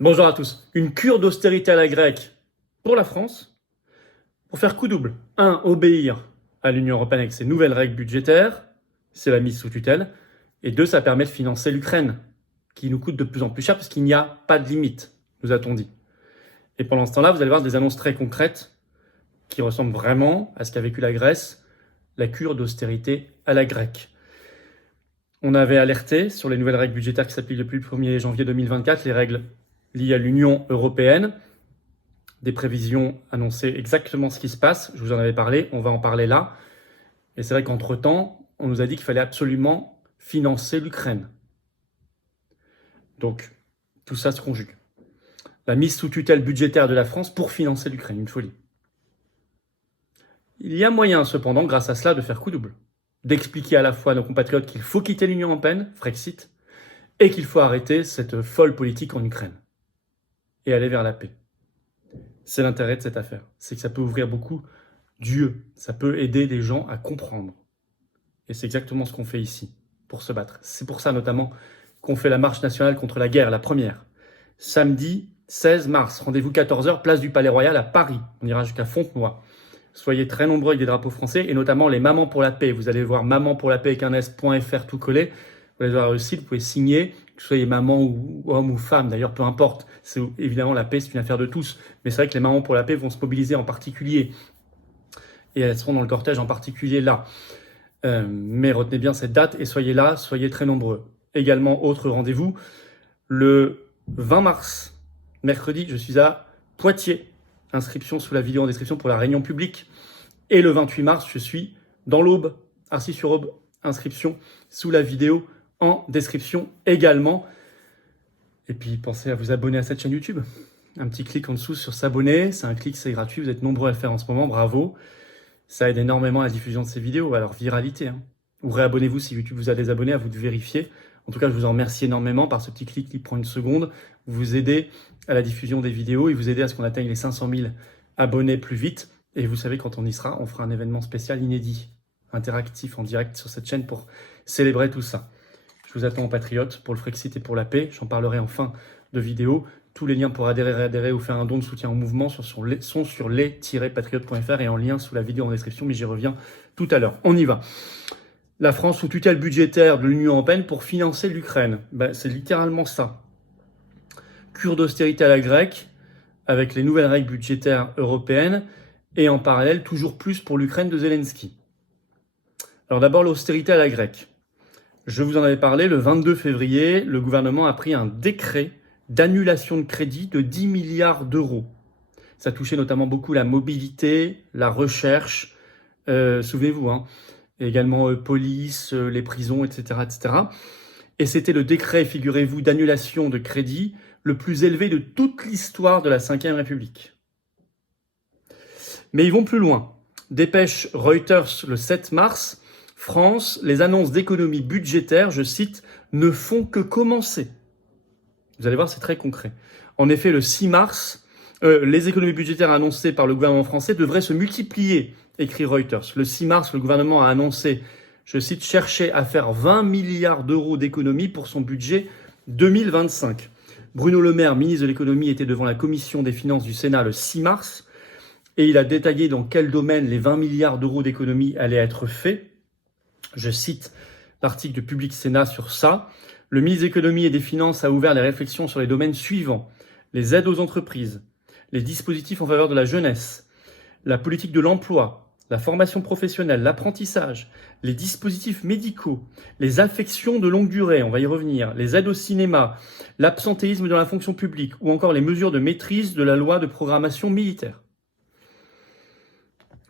Bonjour à tous. Une cure d'austérité à la grecque pour la France, pour faire coup double. 1. Obéir à l'Union européenne avec ses nouvelles règles budgétaires, c'est la mise sous tutelle. Et 2. Ça permet de financer l'Ukraine, qui nous coûte de plus en plus cher parce qu'il n'y a pas de limite, nous a-t-on dit. Et pendant ce temps-là, vous allez voir des annonces très concrètes qui ressemblent vraiment à ce qu'a vécu la Grèce, la cure d'austérité à la grecque. On avait alerté sur les nouvelles règles budgétaires qui s'appliquent depuis le 1er janvier 2024, les règles liées à l'Union européenne. Des prévisions annonçaient exactement ce qui se passe. Je vous en avais parlé, on va en parler là. Et c'est vrai qu'entre-temps, on nous a dit qu'il fallait absolument financer l'Ukraine. Donc, tout ça se conjugue. La mise sous tutelle budgétaire de la France pour financer l'Ukraine, une folie. Il y a moyen, cependant, grâce à cela, de faire coup double. D'expliquer à la fois à nos compatriotes qu'il faut quitter l'Union européenne, Frexit, et qu'il faut arrêter cette folle politique en Ukraine et aller vers la paix. C'est l'intérêt de cette affaire, c'est que ça peut ouvrir beaucoup d'yeux, ça peut aider des gens à comprendre. Et c'est exactement ce qu'on fait ici, pour se battre. C'est pour ça notamment qu'on fait la marche nationale contre la guerre, la première. Samedi 16 mars, rendez-vous 14h, place du Palais Royal à Paris. On ira jusqu'à Fontenoy. Soyez très nombreux avec des drapeaux français et notamment les Mamans pour la paix. Vous allez voir maman pour la paix avec un s.fr tout collé. Vous allez voir le site, vous pouvez signer, que vous soyez maman ou homme ou femme, d'ailleurs peu importe. C'est évidemment la paix, c'est une affaire de tous. Mais c'est vrai que les Mamans pour la paix vont se mobiliser en particulier. Et elles seront dans le cortège en particulier là. Mais retenez bien cette date et soyez là, soyez très nombreux. Également, autre rendez-vous, le 20 mars, mercredi, je suis à Poitiers. Inscription sous la vidéo en description pour la réunion publique. Et le 28 mars, je suis dans l'Aube, Arcis-sur-Aube. Inscription sous la vidéo en description également. Et puis, pensez à vous abonner à cette chaîne YouTube. Un petit clic en dessous sur s'abonner. C'est un clic, c'est gratuit. Vous êtes nombreux à le faire en ce moment. Bravo. Ça aide énormément à la diffusion de ces vidéos, à leur viralité. Ou réabonnez-vous si YouTube vous a désabonné, à vous de vérifier. En tout cas, je vous en remercie énormément par ce petit clic qui prend une seconde. Vous aidez à la diffusion des vidéos et vous aidez à ce qu'on atteigne les 500 000 abonnés plus vite. Et vous savez, quand on y sera, on fera un événement spécial inédit, interactif, en direct sur cette chaîne pour célébrer tout ça. Je vous attends aux Patriotes pour le Frexit et pour la paix. J'en parlerai en fin de vidéo. Tous les liens pour adhérer ou faire un don de soutien au mouvement sont sur les-patriotes.fr et en lien sous la vidéo en description, mais j'y reviens tout à l'heure. On y va. La France sous tutelle budgétaire de l'Union européenne pour financer l'Ukraine. C'est littéralement ça. Cure d'austérité à la grecque, avec les nouvelles règles budgétaires européennes, et en parallèle, toujours plus pour l'Ukraine de Zelensky. Alors d'abord, l'austérité à la grecque. Je vous en avais parlé, le 22 février, le gouvernement a pris un décret d'annulation de crédit de 10 milliards d'euros. Ça touchait notamment beaucoup la mobilité, la recherche, souvenez-vous, et également police, les prisons, etc., etc. Et c'était le décret, figurez-vous, d'annulation de crédit le plus élevé de toute l'histoire de la Ve République. Mais ils vont plus loin. Dépêche Reuters le 7 mars, France, les annonces d'économie budgétaire, je cite, ne font que commencer. Vous allez voir, c'est très concret. En effet, le 6 mars, les économies budgétaires annoncées par le gouvernement français devraient se multiplier, écrit Reuters. Le 6 mars, le gouvernement a annoncé, je cite, chercher à faire 20 milliards d'euros d'économies pour son budget 2025. Bruno Le Maire, ministre de l'économie, était devant la commission des finances du Sénat le 6 mars et il a détaillé dans quel domaine les 20 milliards d'euros d'économies allaient être faits. Je cite l'article de Public Sénat sur ça. Le ministre de l'économie et des finances a ouvert les réflexions sur les domaines suivants. Les aides aux entreprises, les dispositifs en faveur de la jeunesse, la politique de l'emploi, la formation professionnelle, l'apprentissage, les dispositifs médicaux, les affections de longue durée, on va y revenir, les aides au cinéma, l'absentéisme dans la fonction publique ou encore les mesures de maîtrise de la loi de programmation militaire.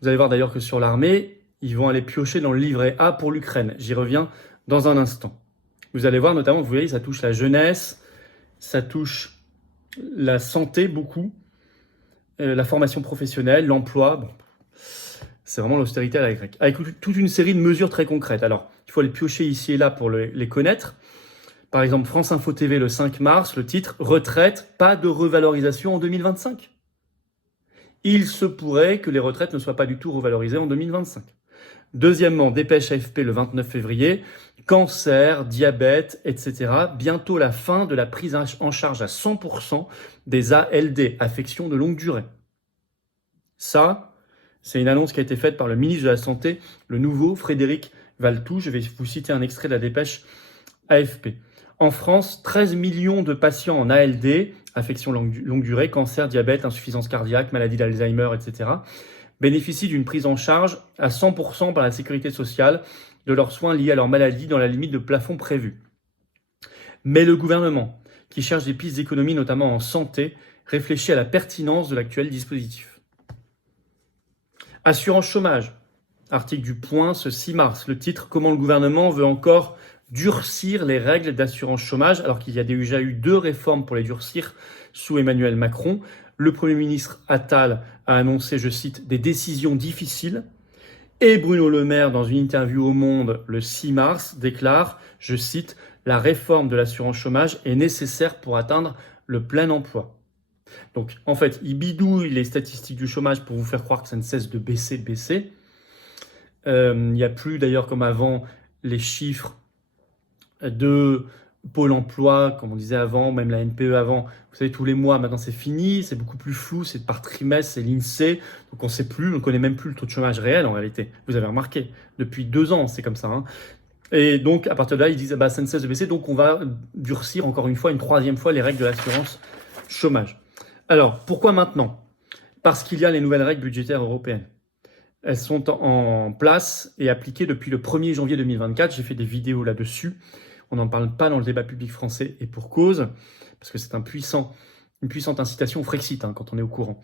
Vous allez voir d'ailleurs que sur l'armée, ils vont aller piocher dans le livret A pour l'Ukraine. J'y reviens dans un instant. Vous allez voir notamment, vous voyez, ça touche la jeunesse, ça touche la santé beaucoup, la formation professionnelle, l'emploi. Bon. C'est vraiment l'austérité à la grecque. Avec toute une série de mesures très concrètes. Alors, il faut aller piocher ici et là pour les connaître. Par exemple, France Info TV le 5 mars, le titre « Retraite, pas de revalorisation en 2025 ». Il se pourrait que les retraites ne soient pas du tout revalorisées en 2025. Deuxièmement, dépêche AFP le 29 février, cancer, diabète, etc. Bientôt la fin de la prise en charge à 100% des ALD, affections de longue durée. Ça, c'est une annonce qui a été faite par le ministre de la Santé, le nouveau Frédéric Valletoux. Je vais vous citer un extrait de la dépêche AFP. En France, 13 millions de patients en ALD, affections longue durée, cancer, diabète, insuffisance cardiaque, maladie d'Alzheimer, etc., bénéficient d'une prise en charge à 100% par la sécurité sociale de leurs soins liés à leur maladie dans la limite de plafond prévu. Mais le gouvernement, qui cherche des pistes d'économie notamment en santé, réfléchit à la pertinence de l'actuel dispositif. Assurance chômage. Article du Point ce 6 mars. Le titre « Comment le gouvernement veut encore durcir les règles d'assurance chômage » alors qu'il y a déjà eu 2 réformes pour les durcir sous Emmanuel Macron. Le Premier ministre Attal a annoncé, je cite, « des décisions difficiles ». Et Bruno Le Maire, dans une interview au Monde le 6 mars, déclare, je cite, « la réforme de l'assurance chômage est nécessaire pour atteindre le plein emploi ». Donc, en fait, il bidouille les statistiques du chômage pour vous faire croire que ça ne cesse de baisser. Il n'y a plus, d'ailleurs, comme avant, les chiffres de Pôle emploi, comme on disait avant, même la NPE avant. Vous savez, tous les mois, maintenant, c'est fini, c'est beaucoup plus flou, c'est par trimestre, c'est l'INSEE. Donc, on ne sait plus, on ne connaît même plus le taux de chômage réel, en réalité. Vous avez remarqué, depuis 2 ans, c'est comme ça. Hein. Et donc, à partir de là, ils disent, ça ne cesse de baisser, donc on va durcir encore une fois, une 3e fois, les règles de l'assurance chômage. Alors, pourquoi maintenant ? Parce qu'il y a les nouvelles règles budgétaires européennes. Elles sont en place et appliquées depuis le 1er janvier 2024. J'ai fait des vidéos là-dessus. On n'en parle pas dans le débat public français et pour cause, parce que c'est une puissante incitation au Frexit quand on est au courant.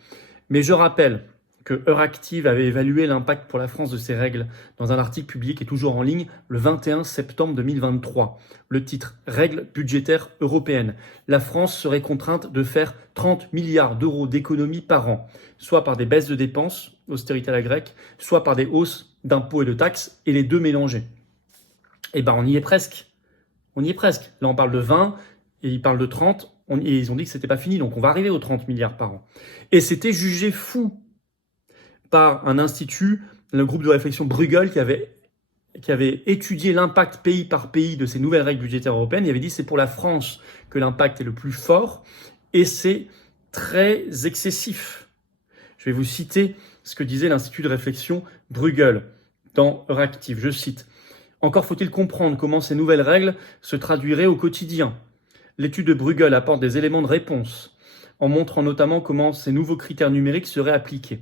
Mais je rappelle que Euractiv avait évalué l'impact pour la France de ces règles dans un article publié et toujours en ligne le 21 septembre 2023. Le titre « Règles budgétaires européennes ». La France serait contrainte de faire 30 milliards d'euros d'économies par an, soit par des baisses de dépenses, austérité à la grecque, soit par des hausses d'impôts et de taxes, et les deux mélangés. Eh ben, on y est presque. On y est presque. Là, on parle de 20 et ils parlent de 30. Et ils ont dit que c'était pas fini, donc on va arriver aux 30 milliards par an. Et c'était jugé fou par un institut, le groupe de réflexion Bruegel, qui avait étudié l'impact pays par pays de ces nouvelles règles budgétaires européennes. Il avait dit que c'est pour la France que l'impact est le plus fort et c'est très excessif. Je vais vous citer ce que disait l'institut de réflexion Bruegel dans Euractiv. Je cite. Encore faut-il comprendre comment ces nouvelles règles se traduiraient au quotidien. L'étude de Bruegel apporte des éléments de réponse, en montrant notamment comment ces nouveaux critères numériques seraient appliqués.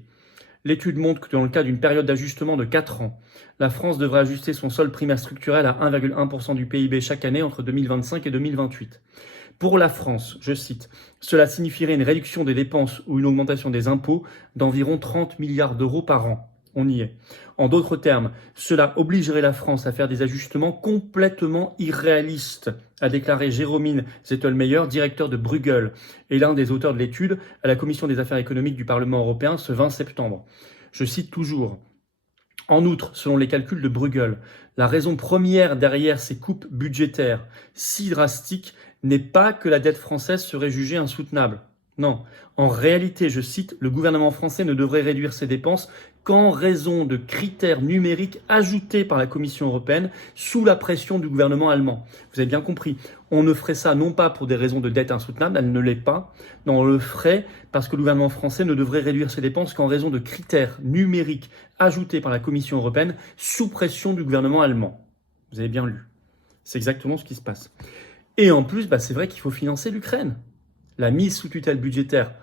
L'étude montre que dans le cas d'une période d'ajustement de 4 ans, la France devrait ajuster son solde primaire structurel à 1,1% du PIB chaque année entre 2025 et 2028. Pour la France, je cite, cela signifierait une réduction des dépenses ou une augmentation des impôts d'environ 30 milliards d'euros par an. On y est. En d'autres termes, cela obligerait la France à faire des ajustements complètement irréalistes, a déclaré Jérôme Zettelmeyer, directeur de Bruegel et l'un des auteurs de l'étude à la Commission des affaires économiques du Parlement européen ce 20 septembre. Je cite toujours. En outre, selon les calculs de Bruegel, la raison première derrière ces coupes budgétaires si drastiques n'est pas que la dette française serait jugée insoutenable. Non, en réalité, je cite, le gouvernement français ne devrait réduire ses dépenses qu'en raison de critères numériques ajoutés par la Commission européenne sous la pression du gouvernement allemand. Vous avez bien compris, on ne ferait ça non pas pour des raisons de dette insoutenable, elle ne l'est pas, non, on le ferait parce que le gouvernement français ne devrait réduire ses dépenses qu'en raison de critères numériques ajoutés par la Commission européenne sous pression du gouvernement allemand. Vous avez bien lu. C'est exactement ce qui se passe. Et en plus, c'est vrai qu'il faut financer l'Ukraine. La mise sous tutelle budgétaire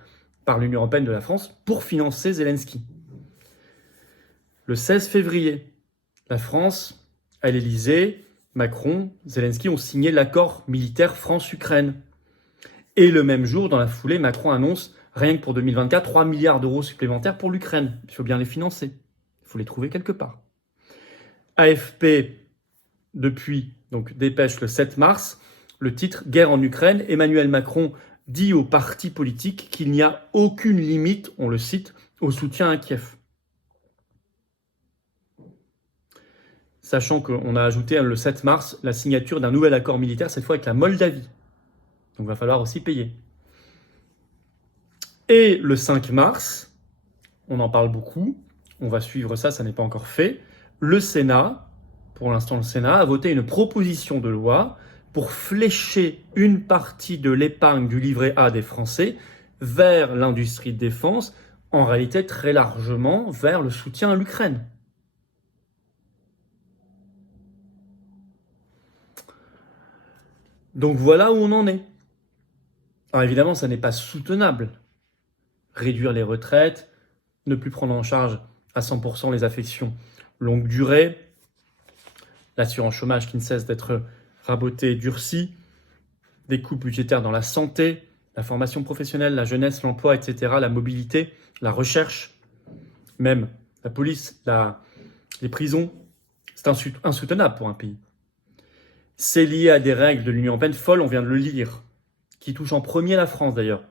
par l'Union européenne de la France pour financer Zelensky. Le 16 février, la France, à l'Élysée, Macron, Zelensky ont signé l'accord militaire France-Ukraine. Et le même jour, dans la foulée, Macron annonce, rien que pour 2024, 3 milliards d'euros supplémentaires pour l'Ukraine. Il faut bien les financer. Il faut les trouver quelque part. AFP, depuis, donc dépêche le 7 mars, le titre « Guerre en Ukraine », Emmanuel Macron dit aux partis politiques qu'il n'y a aucune limite, on le cite, au soutien à Kiev. Sachant qu'on a ajouté le 7 mars la signature d'un nouvel accord militaire, cette fois avec la Moldavie. Donc il va falloir aussi payer. Et le 5 mars, on en parle beaucoup, on va suivre ça, ça n'est pas encore fait, le Sénat pour l'instant le Sénat, a voté une proposition de loi pour flécher une partie de l'épargne du livret A des Français vers l'industrie de défense, en réalité très largement vers le soutien à l'Ukraine. Donc voilà où on en est. Alors évidemment, ça n'est pas soutenable. Réduire les retraites, ne plus prendre en charge à 100% les affections longue durée, l'assurance chômage qui ne cesse d'être rabotée et durcie, des coupes budgétaires dans la santé, la formation professionnelle, la jeunesse, l'emploi, etc., la mobilité, la recherche, même la police, les prisons. C'est insoutenable pour un pays. C'est lié à des règles de l'Union européenne folles, on vient de le lire, qui touchent en premier la France d'ailleurs.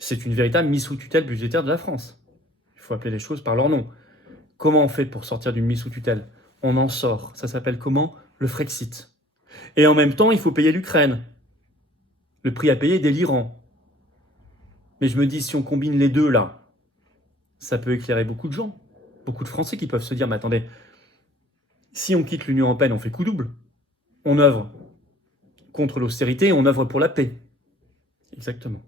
C'est une véritable mise sous tutelle budgétaire de la France. Il faut appeler les choses par leur nom. Comment on fait pour sortir d'une mise sous tutelle? On en sort. Ça s'appelle comment? Le Frexit. Et en même temps, il faut payer l'Ukraine. Le prix à payer est délirant. Mais je me dis, si on combine les deux là, ça peut éclairer beaucoup de gens. Beaucoup de Français qui peuvent se dire, mais attendez, si on quitte l'Union européenne, on fait coup double. On œuvre contre l'austérité et on œuvre pour la paix. Exactement.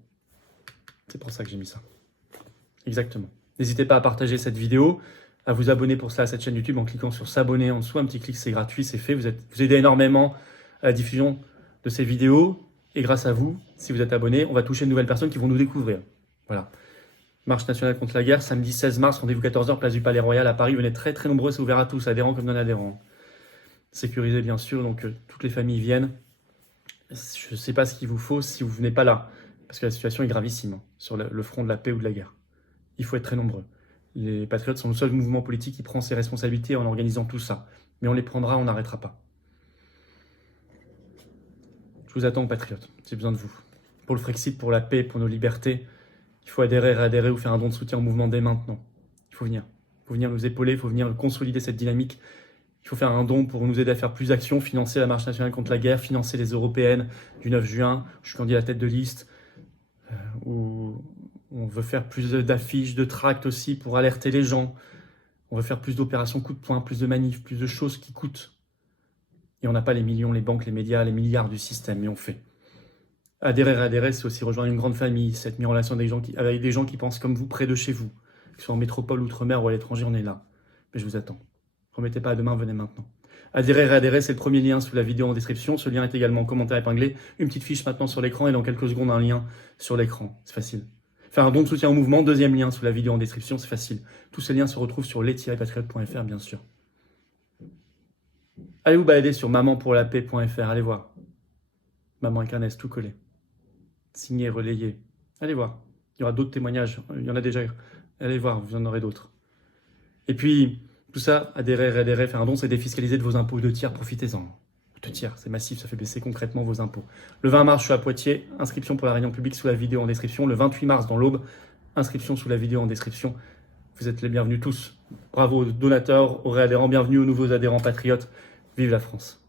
C'est pour ça que j'ai mis ça. Exactement. N'hésitez pas à partager cette vidéo, à vous abonner pour cela à cette chaîne YouTube en cliquant sur s'abonner en dessous. Un petit clic, c'est gratuit, c'est fait. Vous aidez énormément à la diffusion de ces vidéos. Et grâce à vous, si vous êtes abonné, on va toucher de nouvelles personnes qui vont nous découvrir. Voilà. Marche nationale contre la guerre, samedi 16 mars, rendez-vous 14h, place du Palais Royal à Paris. Venez très très nombreux, c'est ouvert à tous, adhérents comme non-adhérents. Sécurisé bien sûr, donc toutes les familles viennent. Je ne sais pas ce qu'il vous faut si vous ne venez pas là, parce que la situation est gravissime sur le front de la paix ou de la guerre. Il faut être très nombreux. Les Patriotes sont le seul mouvement politique qui prend ses responsabilités en organisant tout ça. Mais on les prendra, on n'arrêtera pas. Je vous attends, Patriotes, j'ai besoin de vous. Pour le Frexit, pour la paix, pour nos libertés, il faut adhérer ou faire un don de soutien au mouvement dès maintenant. Il faut venir. Il faut venir nous épauler, il faut venir consolider cette dynamique. Il faut faire un don pour nous aider à faire plus d'actions, financer la marche nationale contre la guerre, financer les européennes du 9 juin. Je suis candidat à la tête de liste, où on veut faire plus d'affiches, de tracts aussi pour alerter les gens. On veut faire plus d'opérations coup de poing, plus de manifs, plus de choses qui coûtent. Et on n'a pas les millions, les banques, les médias, les milliards du système, mais on fait. Adhérer, c'est aussi rejoindre une grande famille, cette mise en relation avec des gens qui pensent comme vous, près de chez vous. Que ce soit en métropole, outre-mer ou à l'étranger, on est là. Mais je vous attends. Remettez pas à demain, venez maintenant. Adhérer, c'est le premier lien sous la vidéo en description. Ce lien est également en commentaire épinglé. Une petite fiche maintenant sur l'écran et dans quelques secondes un lien sur l'écran. C'est facile. Faire un don de soutien au mouvement, deuxième lien sous la vidéo en description, c'est facile. Tous ces liens se retrouvent sur les-patriotes.fr bien sûr. Allez vous balader sur mamanpourlapaix.fr, allez voir. Maman avec un S tout collé. Signé, relayé. Allez voir. Il y aura d'autres témoignages, il y en a déjà. Allez voir, vous en aurez d'autres. Et puis, tout ça, adhérer, faire un don, c'est défiscaliser de vos impôts. 2 tiers, profitez-en. 2 tiers, c'est massif, ça fait baisser concrètement vos impôts. Le 20 mars, je suis à Poitiers, inscription pour la réunion publique sous la vidéo en description. Le 28 mars, dans l'Aube, inscription sous la vidéo en description. Vous êtes les bienvenus tous. Bravo aux donateurs, aux réadhérents, bienvenue aux nouveaux adhérents patriotes. Vive la France.